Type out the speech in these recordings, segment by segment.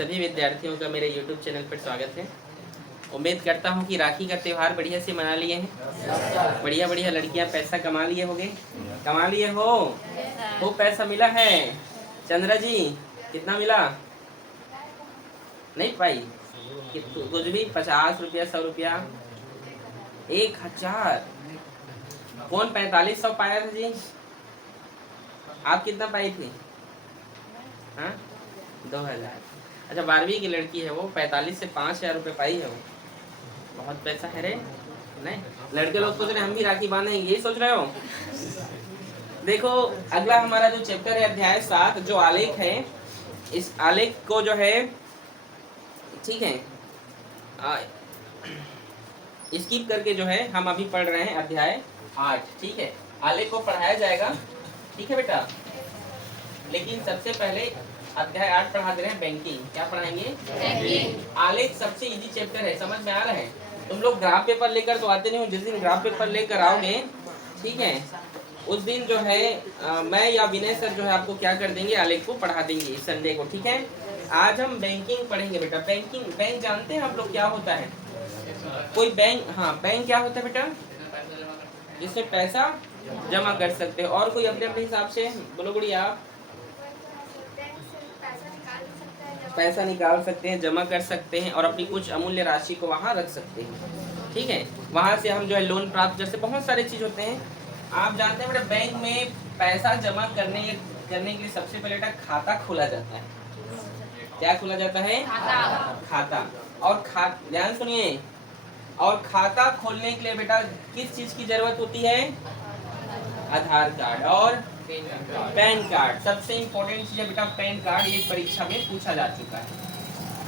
सभी विद्यार्थियों का मेरे YouTube चैनल पर स्वागत है। उम्मीद करता हूँ कि राखी का त्यौहार बढ़िया से मना लिए हैं। बढ़िया बढ़िया लड़कियाँ पैसा कमा लिए होंगे, कमा लिए हो, खूब पैसा मिला है। चंद्रा जी कितना मिला? नहीं पाई कुछ भी? 50 रुपया, 100 रुपया, 1000? कौन 4500 पाया था जी? आप कितना पाई थी? हाँ 2000। अच्छा 12वीं की लड़की है वो, 45 से 5000 रुपये पाई है वो। बहुत पैसा है रे। नहीं लड़के लोग सोच रहे हम भी राखी बांधेंगे, यही सोच रहे हो? देखो अगला हमारा जो चैप्टर है अध्याय 7 जो आलेख है, इस आलेख को जो है ठीक है स्किप करके जो है हम अभी पढ़ रहे हैं अध्याय 8। ठीक है, आलेख को पढ़ाया जाएगा, ठीक है बेटा। लेकिन सबसे पहले अध्याय 8 पढ़ा दे रहे हैं, बैंकिंग। क्या पढ़ाएंगे? बैंकिंग। आलेख सबसे इजी चैप्टर है, समझ में आ रहा है? तुम लोग ग्राफ पेपर लेकर तो आते नहीं हो, जिस दिन ग्राफ पेपर लेकर आओगे ठीक है उस दिन जो है मैं या विनय सर जो है आपको क्या कर देंगे, आलेख को पढ़ा देंगे संडे को। ठीक है, आज हम बैंकिंग पढ़ेंगे बेटा। बैंकिंग, बैंक जानते हैं आप लोग क्या होता है? कोई बैंक, हाँ बैंक क्या होता है बेटा? जिसमें पैसा जमा कर सकते हो। और कोई अपने अपने हिसाब से बोलो गुड़िया। पैसा निकाल सकते हैं, जमा कर सकते हैं और अपनी कुछ अमूल्य राशि को वहाँ रख सकते हैं। ठीक है, वहाँ से हम जो है लोन प्राप्त, जैसे बहुत सारे चीज होते हैं। आप जानते हैं बेटा बैंक में पैसा जमा करने के लिए सबसे पहले बेटा खाता खोला जाता है। क्या खोला जाता है? खाता। और ध्यान सुनिए, और खाता खोलने के लिए बेटा किस चीज की जरूरत होती है? आधार कार्ड और पैन कार्ड। सबसे इम्पोर्टेंट चीज है बेटा पैन कार्ड, ये परीक्षा में पूछा जा चुका है।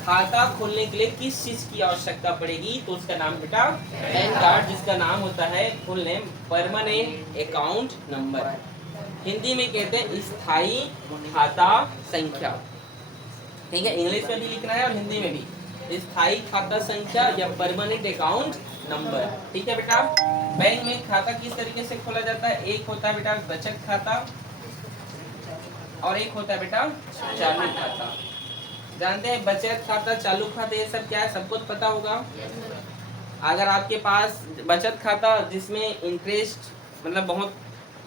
खाता खोलने के लिए किस चीज की आवश्यकता पड़ेगी? तो उसका नाम बेटा पैन कार्ड, जिसका नाम होता है full name permanent account number. Hindi में कहते हैं स्थायी खाता संख्या। ठीक है, इंग्लिश में भी लिखना है और हिंदी में भी। स्थायी खाता संख्या या परमानेंट अकाउंट नंबर। ठीक है बेटा, बैंक में खाता किस तरीके से खोला जाता है? एक होता है बेटा बचत खाता और एक होता है बेटा चालू खाता। जानते हैं बचत खाता, चालू खाता, ये सब क्या है? सबको पता होगा। अगर आपके पास बचत खाता जिसमें इंटरेस्ट मतलब बहुत,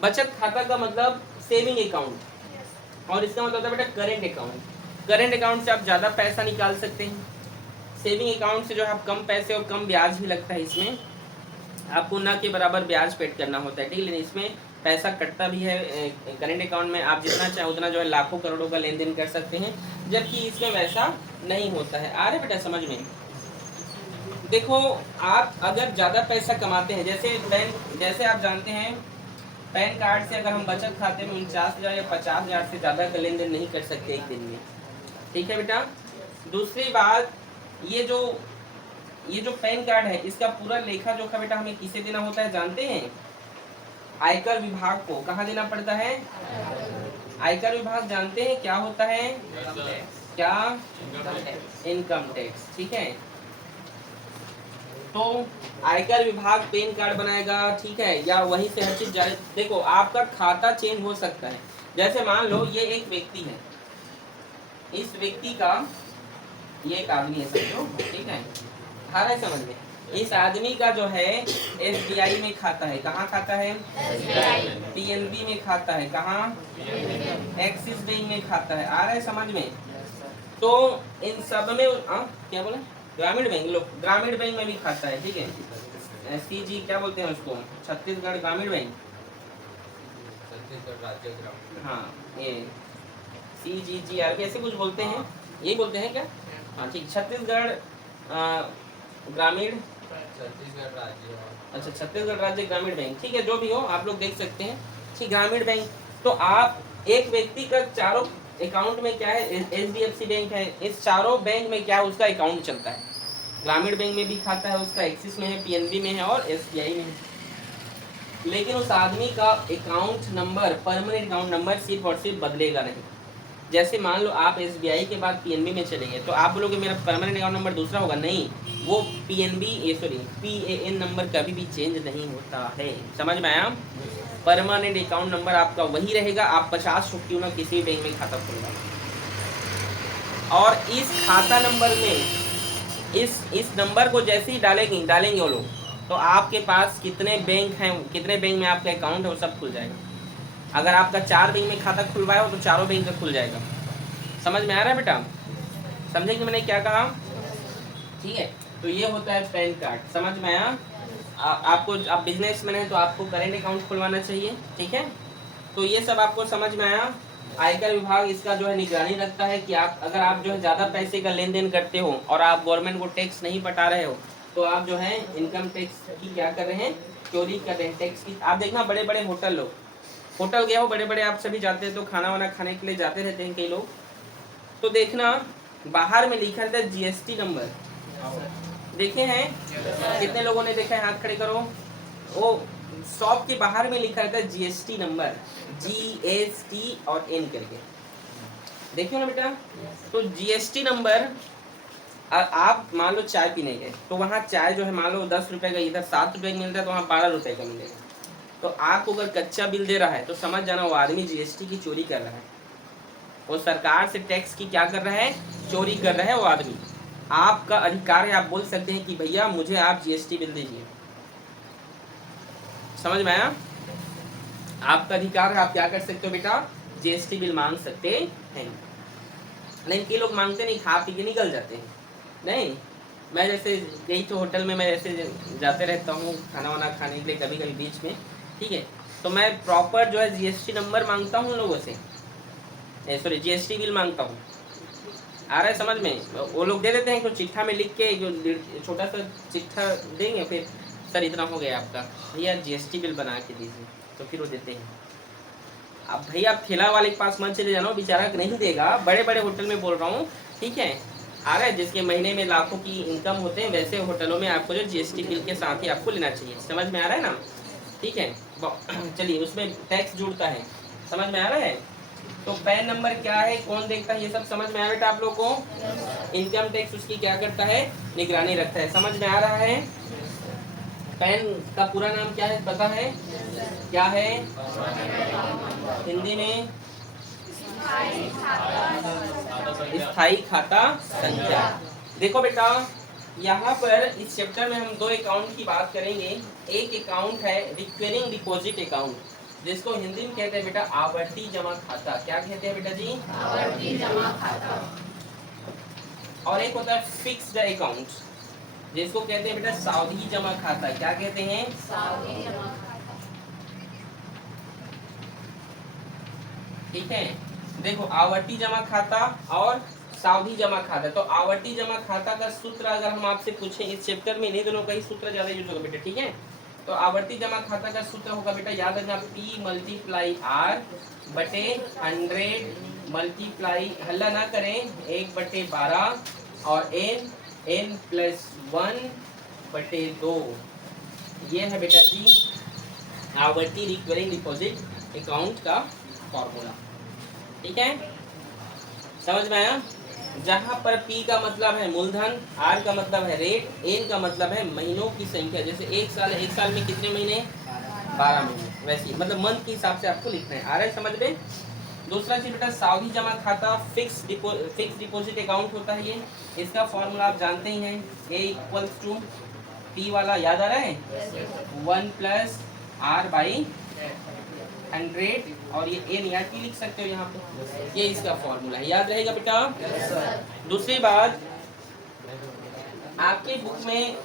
बचत खाता का मतलब सेविंग अकाउंट और इसका मतलब होता है बेटा करेंट अकाउंट। करेंट अकाउंट से आप ज्यादा पैसा निकाल सकते हैं। सेविंग अकाउंट से जो है आप कम पैसे और कम ब्याज भी लगता है। इसमें आपको ना के बराबर ब्याज पेड करना होता है। ठीक है, लेकिन इसमें पैसा कटता भी है। करेंट अकाउंट में आप जितना चाहे उतना जो है लाखों करोड़ों का लेन देन कर सकते हैं, जबकि इसमें वैसा नहीं होता है। आ रहे बेटा समझ में? देखो आप अगर ज़्यादा पैसा कमाते हैं, जैसे आप जानते हैं पैन कार्ड से अगर हम बचत खाते में 49,000 या 50,000 से ज़्यादा का लेन देन नहीं कर सकते एक दिन में। ठीक है बेटा, दूसरी बात ये जो पैन कार्ड है इसका पूरा लेखा जोखा बेटा हमें किसे देना होता है जानते हैं? आयकर विभाग को। कहाँ देना पड़ता है? आयकर विभाग जानते हैं क्या होता है? क्या? Income tax. ठीक है, तो आयकर विभाग पैन कार्ड बनाएगा, ठीक है, या वहीं से हर चीज जारी। देखो आपका खाता चेंज हो सकता है। जैसे मान लो ये एक व्यक्ति है, इस व्यक्ति का ये एक आदमी है समझो, ठीक है, आ रहा है समझ में? इस आदमी का जो है SBI में खाता है। कहाँ खाता है? PNB में खाता है। कहाँ? एक्सिस बैंक में खाता है। आ रहा है समझ में? तो इन सब में क्या बोला? ग्रामीण बैंक, लोग ग्रामीण बैंक में भी खाता है। ठीक है, CG क्या बोलते हैं उसको? छत्तीसगढ़ ग्रामीण बैंक, छत्तीसगढ़ राज्य ग्रामीण, हाँ ये CGGRB ऐसे कुछ बोलते हैं, ये बोलते हैं क्या? हाँ ठीक, छत्तीसगढ़ ग्रामीण, छत्तीसगढ़ राज्य, अच्छा छत्तीसगढ़ राज्य ग्रामीण बैंक। ठीक है, जो भी हो आप लोग देख सकते हैं। ठीक, ग्रामीण बैंक। तो आप एक व्यक्ति का चारों अकाउंट में क्या है? SDFC बैंक है। इस चारों बैंक में क्या उसका अकाउंट चलता है? ग्रामीण बैंक में भी खाता है उसका, एक्सिस में है, PNB में है और SBI में है। लेकिन उस आदमी का account number, permanent account number सिर्फ और सिर्फ बदलेगा नहीं। जैसे मान लो आप SBI के बाद PNB में चले गए तो आप बोलोगे मेरा परमानेंट अकाउंट नंबर दूसरा होगा। नहीं, वो PAN नंबर कभी भी चेंज नहीं होता है। समझ में आया? परमानेंट अकाउंट नंबर आपका वही रहेगा। आप 50 क्यों ना किसी बैंक में खाता खोलना। और इस खाता नंबर में इस नंबर को जैसे ही डालेंगे वो लोग, तो आपके पास कितने बैंक हैं, कितने बैंक में आपका अकाउंट है वो सब खुल जाएगा। अगर आपका 4 बैंक में खाता खुलवाया हो तो चारों बैंक का खुल जाएगा। समझ में आ रहा है बेटा? समझे कि मैंने क्या कहा? ठीक है, तो ये होता है पैन कार्ड। समझ में आया? आपको, आप बिजनेसमैन है तो आपको करेंट अकाउंट खुलवाना चाहिए। ठीक है, तो ये सब आपको समझ में आया। आयकर विभाग इसका जो है निगरानी रखता है कि आप, अगर आप जो है ज़्यादा पैसे का लेन देन करते हो और आप गवर्नमेंट को टैक्स नहीं पटा रहे हो, तो आप जो है इनकम टैक्स की क्या कर रहे हैं, चोरी कर रहे हैं टैक्स की। आप देखना बड़े बड़े होटल लोग, होटल गया हो बड़े बड़े, आप सभी जाते हैं तो खाना वाना खाने के लिए जाते रहते हैं कई लोग, तो देखना बाहर में लिखा रहता है जीएसटी नंबर। देखे हैं? कितने लोगों ने देखा है? हाथ खड़े करो। वो शॉप के बाहर में लिखा रहता है जीएसटी नंबर, जीएसटी और एन करके, देखियो ना बेटा। तो जीएसटी नंबर, आप मान लो चाय पीने गए तो वहाँ चाय जो है मान लो 10 रुपए का, इधर 7 रुपए का मिलता है तो वहाँ 12 रुपए का मिलेगा। तो आपको अगर कच्चा बिल दे रहा है तो समझ जाना वो आदमी जीएसटी की चोरी कर रहा है, वो सरकार से टैक्स की क्या कर रहा है, चोरी कर रहा है वो आदमी। आपका अधिकार है, आप बोल सकते हैं कि भैया मुझे आप जीएसटी बिल दीजिए। समझ में आया? आपका अधिकार है, आप क्या कर सकते हो बेटा, जीएसटी बिल मांग सकते हैं। नहीं, कई लोग मांगते नहीं, खा पी के निकल जाते हैं। नहीं, मैं जैसे यही तो होटल में मैं ऐसे जाते रहता हूँ खाना वाना खाने के लिए कभी कभी बीच में, ठीक है, तो मैं प्रॉपर जो है जीएसटी नंबर मांगता हूँ लोगों से, सॉरी जीएसटी बिल मांगता हूँ। आ रहा है समझ में? वो लोग दे देते हैं तो चिट्ठा में लिख के, जो छोटा सा चिट्ठा देंगे, फिर सर इतना हो गया आपका, भैया जीएसटी बिल बना के दीजिए, तो फिर वो देते हैं। अब भैया आप ठेला वाले के पास मत चले जाना, बेचारा नहीं देगा। बड़े बड़े होटल में बोल रहा हूँ, ठीक है, आ रहा है, जिसके महीने में लाखों की इनकम होते हैं, वैसे होटलों में आपको जो जीएसटी बिल के साथ ही आपको लेना चाहिए। समझ में आ रहा है ना? ठीक है, चलिए, उसमें टैक्स जुड़ता है। समझ में आ रहा है? तो पैन नंबर क्या है, कौन देखता है, ये सब समझ में आ बेटा आप लोग को? इनकम टैक्स उसकी क्या करता है, निगरानी रखता है। समझ में आ रहा है? पैन का पूरा नाम क्या है पता है? क्या है हिंदी में? स्थायी खाता संख्या। देखो बेटा, यहाँ पर इस चैप्टर में हम 2 अकाउंट की बात करेंगे। एक अकाउंट है रिकरिंग डिपॉजिट अकाउंट, जिसको हिंदी में कहते हैं बेटा आवर्ती जमा खाता। क्या कहते हैं बेटा जी? आवर्ती जमा खाता। और एक होता है फिक्स्ड अकाउंट, जिसको कहते हैं बेटा सावधि जमा खाता। क्या कहते हैं? सावधि जमा खाता। ठीक है, देखो आवर्ती जमा खाता और सावधि जमा खाता। तो आवर्ती जमा खाता का सूत्र अगर हम आपसे पूछें इस चैप्टर में, इन्हीं दोनों का ही सूत्र ज्यादा यूज होगा बेटा। ठीक है, तो आवर्ती जमा खाता का सूत्र होगा बेटा, याद रखना, P × R बटे 100 मल्टीप्लाई, हल्ला ना करें, 1/12 और n + 1/2। ये है बेटा जी आवर्ती रिकरिंग डिपॉजिट अकाउंट का फॉर्मूला। ठीक है, समझ में आया? जहां पर P का मतलब है मूलधन, R का मतलब है रेट, N का मतलब है महीनों की संख्या। जैसे एक साल में कितने महीने? 12 महीने। वैसे मतलब मंथ के हिसाब से आपको लिखना है। आ रहा है समझ में? दूसरा चीज बेटा सावधि जमा खाता, फिक्स डिपॉजिट अकाउंट होता है ये। इसका फॉर्मूला आप जानते ही हैं, A = P वाला, याद आ रहा है? 1 + R/100 और ये N या T लिख सकते हो यहाँ पे, ये इसका फॉर्मूला है, याद रहेगा बेटा? दूसरी बात, आपके बुक में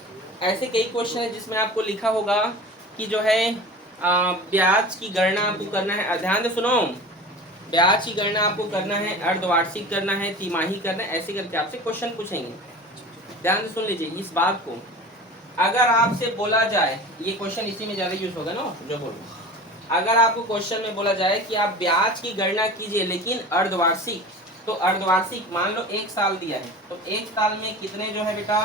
ऐसे कई क्वेश्चन है जिसमें आपको लिखा होगा कि जो है ब्याज की गणना आपको करना है। ध्यान से सुनो, ब्याज की गणना आपको करना है, अर्धवार्षिक करना है, तिमाही करना है, ऐसे करके आपसे क्वेश्चन पूछेंगे। ध्यान से सुन लीजिए इस बात को। अगर आपसे बोला जाए, ये क्वेश्चन इसी में ज्यादा यूज होगा ना जो बोलो, अगर आपको क्वेश्चन में बोला जाए कि आप ब्याज की गणना कीजिए लेकिन अर्धवार्षिक, तो अर्धवार्षिक मान लो 1 साल दिया है, तो 1 साल में कितने जो है बेटा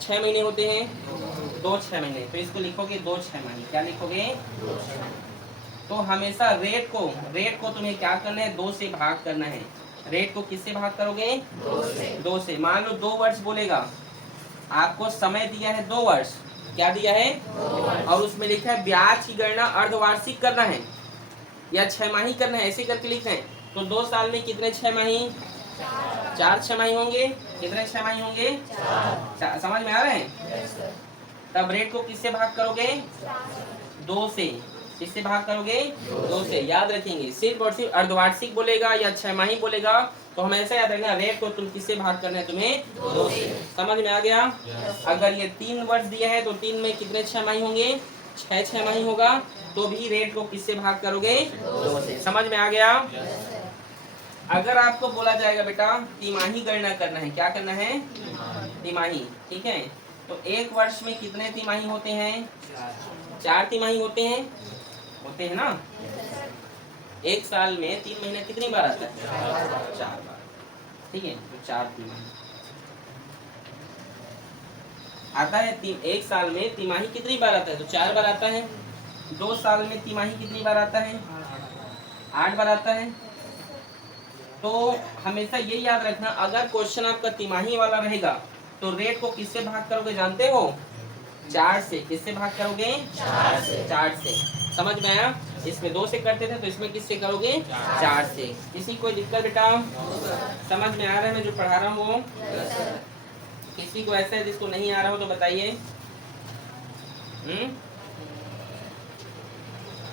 6 महीने होते हैं, 2 6 महीने, तो इसको लिखोगे 2 6 महीने। क्या लिखोगे? तो हमेशा रेट को तुम्हें क्या करना है, 2 से भाग करना है। रेट को किससे भाग करोगे? 2 से। मान लो 2 वर्ष बोलेगा, आपको समय दिया है 2 वर्ष, क्या दिया है? और उसमें लिखा है ब्याज की गणना अर्धवार्षिक करना है या 6 माही करना है, ऐसे करके लिखना है। तो 2 साल में कितने छमाही? 4 छमाही होंगे। कितने छमाही होंगे? 4। समझ में आ रहे हैं? तब रेट को किससे भाग करोगे? 2 से। किससे भाग करोगे? 2 से। याद रखेंगे, सिर्फ और सिर्फ अर्धवार्षिक बोलेगा या छमाही बोलेगा तो हमेशा याद रखना रेट को तुम किससे भाग करना है तुम्हें? 2 से। समझ में आ गया? अगर ये 3 वर्ष दिया है तो 3 में कितने छमाही होंगे? 6 छमाही होगा। तो भी रेट को किससे भाग करोगे? 2 से। समझ में आ गया? अगर आपको बोला जाएगा बेटा तिमाही गणना करना है, क्या करना है? तिमाही। ठीक है, तो 1 वर्ष में कितने तिमाही होते हैं? 4 तिमाही होते हैं। होते हैं ना? 1 साल में 3 महीने कितनी बार आता है? 4 बार। ठीक है, तो 4 तिमाही आता है। 1 साल में तिमाही कितनी बार आता है? तो 4 बार आता है। 2 साल में तिमाही कितनी बार आता है? 8 बार आता है। तो हमेशा ये याद रखना, अगर क्वेश्चन आपका तिमाही वाला रहेगा तो रेट को किससे भाग करोगे जानते हो? 4 से। किससे भाग करोगे? 4 से। समझ में आया? इसमें 2 से करते थे तो इसमें किससे करोगे? 4 से। किसी कोई दिक्कत बेटा? समझ में आ रहा है मैं जो पढ़ा रहा हूँ वो? किसी को ऐसा है जिसको नहीं आ रहा हो तो बताइए।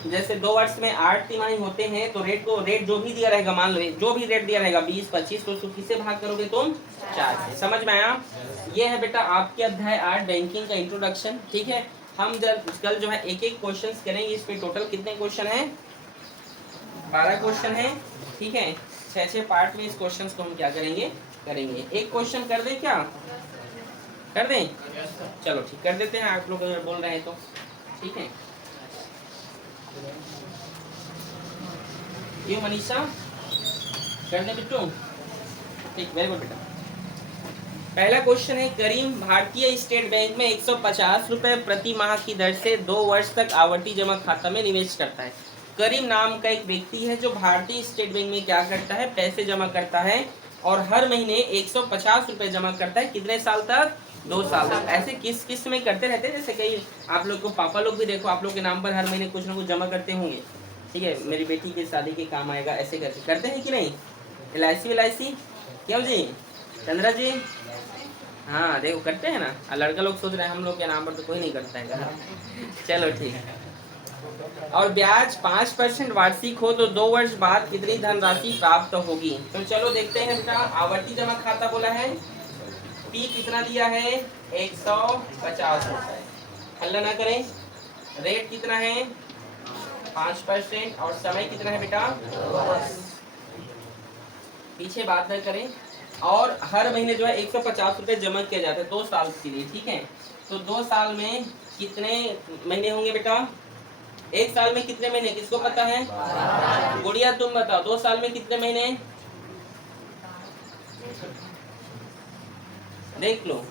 जैसे 2 वर्ष में 8 तिमाही होते हैं तो रेट जो भी दिया रहेगा, मान लो जो भी रेट दिया रहेगा 20, 25, तो उसको किससे भाग करोगे तुम? 4 से। समझ में आया? ये है बेटा आपके अध्याय 8 बैंकिंग का इंट्रोडक्शन। ठीक है, हम कल जो है एक एक क्वेश्चन करेंगे। इस पे टोटल कितने क्वेश्चन है? 12 क्वेश्चन है। ठीक है, 6 पार्ट में इस क्वेश्चन को हम क्या करेंगे? एक क्वेश्चन कर दे क्या? कर दें? चलो ठीक, कर देते हैं। आप लोग अगर बोल रहे हैं तो ठीक है। ये मनीषा कर दे बिट्टू? ठीक, वेरी गुड बेटा। पहला क्वेश्चन है, करीम भारतीय स्टेट बैंक में 150 रुपए प्रति माह की दर से 2 वर्ष तक आवर्ती जमा खाता में निवेश करता है। करीम नाम का एक व्यक्ति है जो भारतीय स्टेट बैंक में क्या करता है? पैसे जमा करता है और हर महीने 150 रुपए जमा करता है। कितने साल तक? 2 साल तक। ऐसे किस किस में करते रहते हैं? जैसे कई आप लोग को पापा लोग भी देखो, आप लोग के नाम पर हर महीने कुछ ना कुछ जमा करते होंगे। ठीक है, मेरी बेटी की शादी के काम आएगा, ऐसे करते हैं कि नहीं? LIC क्यों जी? चंद्रा जी? हाँ देखो करते हैं ना। लड़का लोग सोच रहे हैं हम लोग के नाम पर तो कोई नहीं करता है। चलो ठीक है। और ब्याज 5% वार्षिक हो तो 2 वर्ष बाद कितनी धनराशि प्राप्त होगी? तो चलो देखते हैं बेटा। आवर्ती जमा खाता बोला है, पी कितना दिया है? 150 रुपए। हल्ला ना करें। रेट कितना है? 5%। और समय कितना है बेटा? पीछे बात न करें। और हर महीने जो है 150 रुपए जमा किया जाता है 2 साल के लिए। ठीक है, तो 2 साल में कितने महीने होंगे बेटा? 1 साल में कितने महीने किसको पता है? गुड़िया तुम बताओ, 2 साल में कितने महीने? देख लो।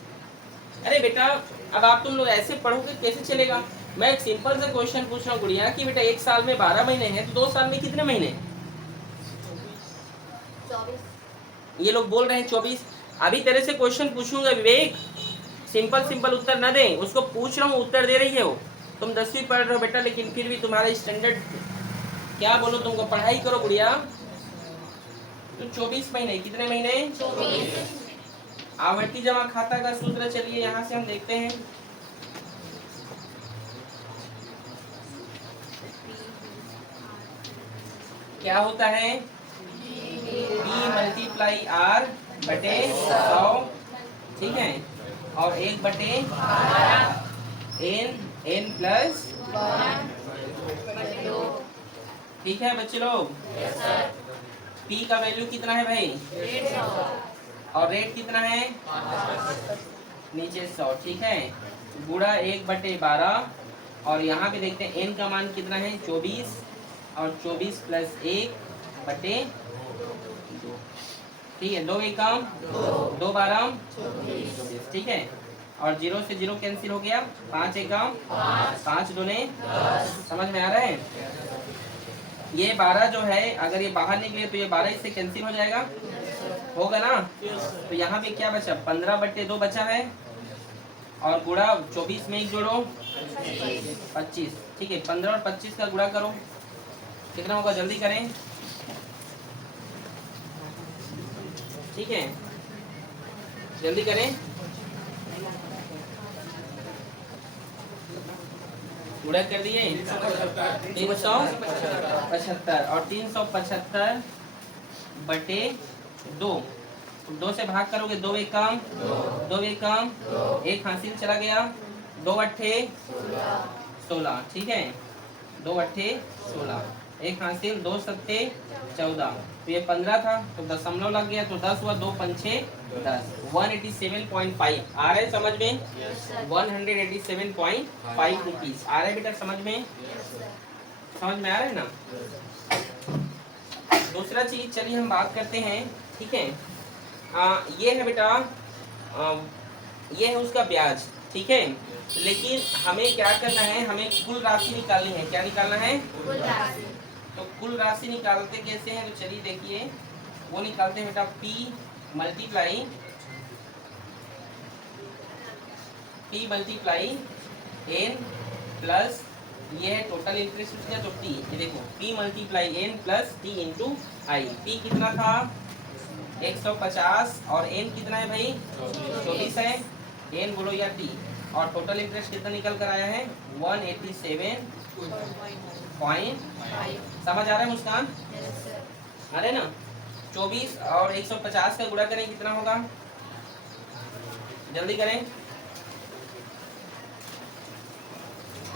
अरे बेटा अब आप तुम लोग ऐसे पढ़ोगे कैसे चलेगा? मैं एक सिंपल सा क्वेश्चन पूछ रहा हूँ गुड़िया कि बेटा 1 साल में 12 महीने हैं तो 2 साल में कितने महीने? 24। ये लोग बोल रहे हैं 24। अभी तेरे से क्वेश्चन पूछूंगा विवेक, सिंपल उत्तर न दे। उसको पूछ रहा हूँ, उत्तर दे रही है वो। तुम 10वीं पढ़ रहे हो बेटा, लेकिन फिर भी तुम्हारा स्टैंडर्ड क्या बोलो, तुमको पढ़ाई करो गुड़िया। तो 24 महीने। कितने महीने? 24। आवर्ती जमा खाता का सूत्र चलिए यहाँ से हम देखते हैं। क्या होता है? P × R बटे 100। ठीक है, और 1 बटे n प्लस। ठीक है बच्चे लोग? P का वैल्यू कितना है भाई? 150। और रेट कितना है? नीचे 100। ठीक है, गुणा 1 बटे 12। और यहाँ पे देखते हैं n का मान कितना है? 24। और 24 प्लस 1 बटे 2। ठीक है, 2 एकम 2 12 24। ठीक है, और 0 से 0 कैंसिल हो गया। 5 एकम 5 दूने 10। समझ में आ रहा है? ये 12 जो है अगर ये बाहर निकले तो ये 12 इससे कैंसिल हो जाएगा, होगा ना? तो यहाँ पे क्या बचा? 15 बटे 2 बचा है। और गुणा 24 में 1 जोड़ो 25। ठीक है, 15 और 25 का गुणा करो, कितना होगा? जल्दी करें। ठीक है, जल्दी करें। गुणा कर दिए 375 और 375 बटे 2, 2 से भाग करोगे 2 एक कम, 2 एक कम, एक हासिल चला गया, 2 अट्ठे 16, ठीक है, 2 अट्ठे 16, एक हासिल, 2 सत्ते 14, तो ये 15 था तो दशमलव लग गया तो 10 हुआ, 2 पंचे 10, 187.5 आ रहा है समझ में? 187.5 रुपीज आ रहा है बेटा समझ में? समझ में आ रहा है ना? दूसरा चीज चलिए हम बात करते हैं, ठीक है। ये है बेटा, ये है उसका ब्याज, ठीक है, लेकिन हमें क्या करना है, हमें कुल राशि निकालनी है। क्या निकालना है? कुल राशि। तो कुल राशि निकालते कैसे हैं, तो चलिए देखिए, वो निकालते हैं बेटा P मल्टीप्लाई N प्लस ये है टोटल इंटरेस्ट उसका तो T, ये देखो P multiply N plus T into I. P कितना था 150 और N कितना है भाई 24 है, N बोलो या T, और टोटल इंटरेस्ट कितना निकल कर आया है 187.5। समझ आ रहा है मुस्कान? अरे ना 24 और 150 का गुणा करें कितना होगा, जल्दी करें,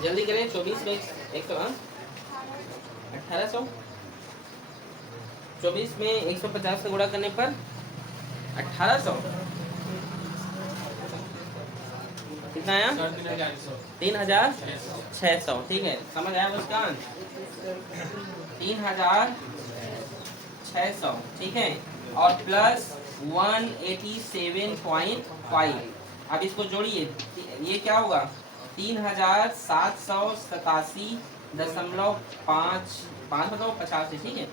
जल्दी करें। 24 में 1800, 24 में 150 का गुणा करने पर 1800 कितना आया 3600, ठीक है, समझ आया मुस्कान? 3600, ठीक है, और प्लस 187.5। अब इसको जोड़िए, ये क्या होगा 3787.5 मतलब 50, ठीक है,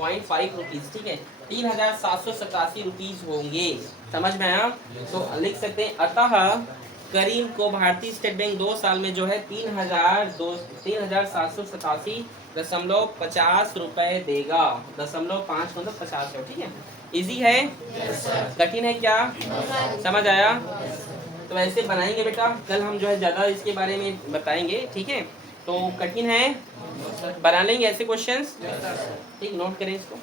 0.5 रुपीज, ठीक है, 3787 रुपीज होंगे। समझ में आया? तो लिख सकते हैं, अतः करीम को भारतीय स्टेट बैंक 2 साल में जो है 3787.50 रुपए देगा। 0.5 मतलब 50 है, ठीक है। इजी है? कठिन है क्या? समझ आया? तो ऐसे बनाएंगे बेटा, कल हम जो है ज्यादा इसके बारे में बताएंगे, ठीक है। तो कठिन है, बना लेंगे ऐसे क्वेश्चंस, ठीक, नोट करें इसको।